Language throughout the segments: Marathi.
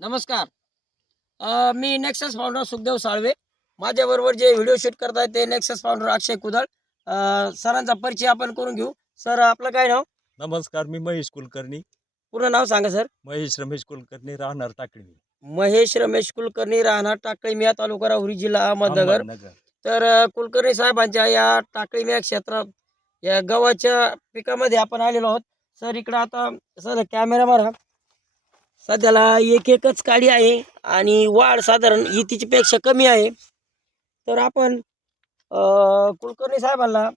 नमस्कार. मी नेक्सस फाउंडर सुखदेव साळवे. माझ्याबरोबर जे व्हिडिओ शूट करतायत ते नेक्सस फाउंडर अक्षय कुदळ. सरांचा परिचय आपण करून घेऊ. सर आपलं काय नाव? नमस्कार मी महेश कुलकर्णी. पूर्ण नाव सांगा सर. महेश रमेश कुलकर्णी राहणार टाकळी. महेश रमेश कुलकर्णी राहणार टाकळी मिया तालुका राहुरी जिल्हा अहमदनगर. तर कुलकर्णी साहेबांच्या या टाकळी मिया क्षेत्रात या गव्हाच्या पिकामध्ये आपण आलेलो आहोत. सर इकडं आता सर कॅमेरा मारा. सध्याला एक एकच काडी आहे आणि वाढ साधारण इतीचीपेक्षा कमी आहे. तर आपण कुलकर्णी साहेबांना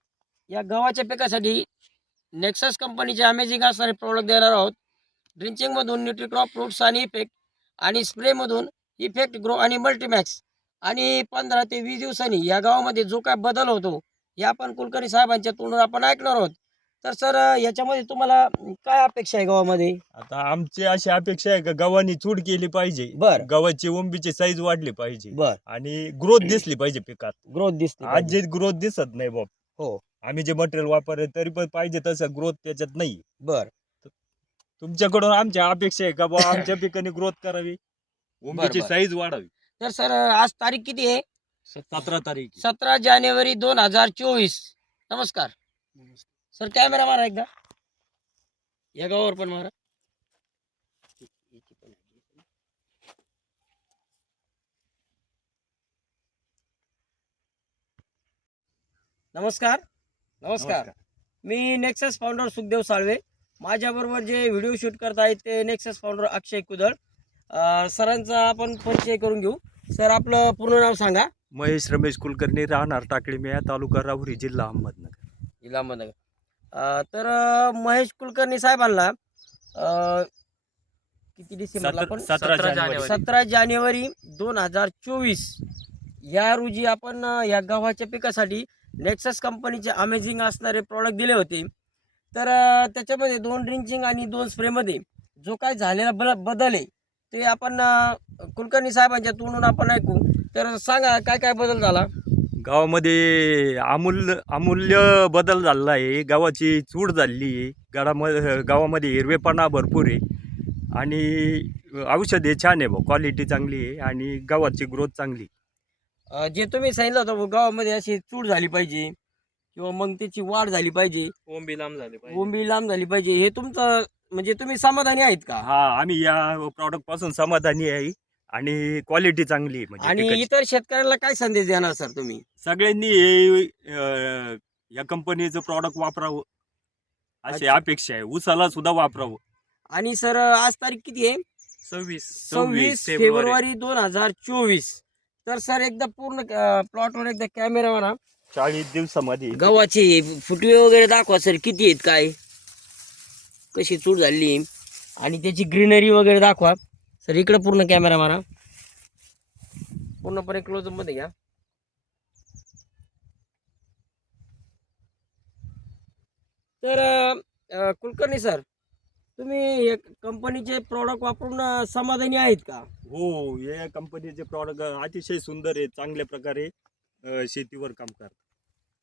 या गव्हाच्या पिकासाठी नेक्सस कंपनीचे अमेझिंग असणारे प्रोडक्ट देणार आहोत. ड्रिंचिंगमधून न्यूट्रिक्रॉप फ्रूट्स आणि इफेक्ट आणि स्प्रेमधून इफेक्ट ग्रो आणि मल्टीमॅक्स आणि पंधरा ते वीस दिवसांनी या गावामध्ये जो काय बदल होतो या आपण कुलकर्णी साहेबांच्या तोंडून आपण ऐकणार आहोत. तर सर याच्यामध्ये तुम्हाला काय अपेक्षा आहे गावामध्ये आता आमची अशी अपेक्षा आहे का गव्हानी चूड केली पाहिजे. बर. गव्हाची उंबीची साईज वाढली पाहिजे. बर. आणि ग्रोथ दिसली पाहिजे पिकात. ग्रोथ दिसते आज. जे ग्रोथ दिसत नाही बाप हो. आम्ही जे मटेरियल वापरले तरी पण पाहिजे तसं ग्रोथ त्याच्यात नाही. बर. तुमच्याकडून आमच्या अपेक्षा आहे का बा आमच्या पिकाने ग्रोथ करावी? उंबीची बरं. साईज वाढावी. तर सर आज तारीख किती आहे? सतरा तारीख सतरा जानेवारी दोन हजार चोवीस. नमस्कार. सर कॅमेरा मारा एकदा. या गावावर पण मारा. नमस्कार. नमस्कार. मी नेक्सस फाउंडर सुखदेव साळवे. माझ्याबरोबर जे व्हिडिओ शूट करत आहेत ते नेक्सस फाउंडर अक्षय कुदळ. सरांचा आपण परिचय करून घेऊ. सर आपलं पूर्ण नाव सांगा. महेश रमेश कुलकर्णी राहणार टाकळी मिया तालुका राहुरी जिल्हा अहमदनगर. जिल्हा अहमदनगर. तर महेश कुलकर्णी साहेबांना अं, किती डिसेंबरला सतर- आपण? सतरा जानेवारी. दोन हजार चोवीस. या रोजी आपण या गव्हाच्या पिकासाठी नेक्सस कंपनीचे अमेझिंग असणारे प्रॉडक्ट दिले होते. तर त्याच्यामध्ये दोन ड्रिंचिंग आणि दोन स्प्रेमध्ये जो काय झालेला बल बदल आहे ते आपण कुलकर्णी साहेबांच्या तोंडून आपण ऐकू. तर सांगा काय काय बदल झाला? गावामध्ये अमूल्य अमूल्य बदल झालेला आहे. गावाची चूड झालेली आहे. गावामध्ये गावामध्ये हिरवेपणा भरपूर आहे. आणि औषध छान आहे भाऊ. क्वालिटी चांगली आहे आणि गावाची ग्रोथ चांगली अं, जे तुम्ही सांगितलं होतं बुवा, गावामध्ये अशी चूड झाली पाहिजे किंवा मग त्याची वाढ झाली पाहिजे. ओंबी लांब झाले पाहिजे. बोंबी लांब झाली पाहिजे. हे तुमचं म्हणजे तुम्ही समाधानी आहेत का? हा आम्ही या प्रॉडक्टपासून समाधानी आहे. आणि क्वालिटी चांगली आहे म्हणजे आणि पिकाची. इतर शेतकऱ्यांना काय संदेश देणार सर तुम्ही? सगळ्यांनी हे अं, या कंपनीचं प्रॉडक्ट वापरावं. अशी अच्छा. अपेक्षा आहे. उसाला सुद्धा वापरावं. आणि सर आज तारीख किती आहे? सव्वीस. सव्वीस फेब्रुवारी. दोन हजार चोवीस. तर सर एकदा पूर्ण प्लॉटवर एकदा कॅमेरा म्हणा चाळीस दिवसामध्ये. गव्हाचे फुटवे वगैरे दाखवा सर किती आहेत काय? कशी चूड झाली. आणि त्याची ग्रीनरी वगैरे दाखवा. सर इकडे पूर्ण कॅमेरा मारा. पूर्णपणे क्लोजमध्ये घ्या. तर कुलकर्णी सर तुम्ही कंपनीचे प्रॉडक्ट वापरून समाधानी आहेत का? हो या कंपनीचे प्रॉडक्ट अतिशय सुंदर आहे चांगल्या प्रकारे शेतीवर काम करतात.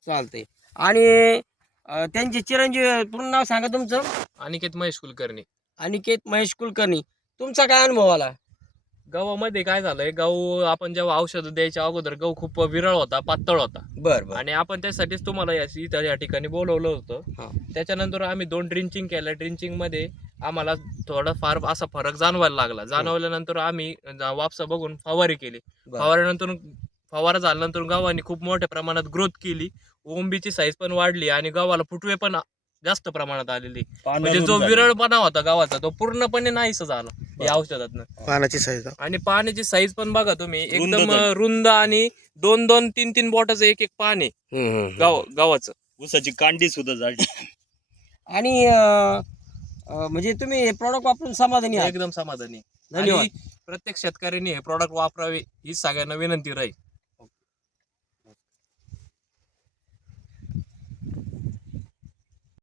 चालते आणि त्यांचे चिरंजीव पूर्ण नाव सांगा तुमचं. अनिकेत महेश कुलकर्णी. अनिकेत महेश कुलकर्णी. तुमचा काय अनुभव आला? गव्हामध्ये काय झालंय गहू आपण जेव्हा औषध द्यायच्या अगोदर गहू खूप विरळ होता पातळ होता. बर बर. आणि आपण त्यासाठीच तुम्हाला या इथं या ठिकाणी बोलवलं हा. होतं त्याच्यानंतर आम्ही दोन ड्रिंचिंग केलं ड्रिंचिंगमध्ये आम्हाला थोडा फार असा फरक जाणवायला लागला. जाणवल्यानंतर आम्ही वापसा बघून फवारी केली. बर. फवारीनंतर फवारा झाल्यानंतर गव्हाने खूप मोठ्या प्रमाणात ग्रोथ केली. ओंबीची साईज पण वाढली आणि गव्हाला फुटवे पण जास्त प्रमाणात आलेली. म्हणजे जो विरळपणा होता गावाचा तो पूर्णपणे नाहीस झाला या औषधातनं. पानाची साईज आणि पाण्याची साईज पण बघा तुम्ही रुंद एकदम झाली. रुंद आणि दोन दोन तीन तीन बोटाचं एक एक पान आहे. गाव गावाचं. ऊसाची कांडी सुद्धा झाली. आणि अं, अं, म्हणजे तुम्ही हे प्रॉडक्ट वापरून समाधानी आहात. एकदम समाधानी. धन्यवाद. आणि प्रत्येक शेतकऱ्यांनी हे प्रॉडक्ट वापरावे ही सगळ्यांना विनंती राहील.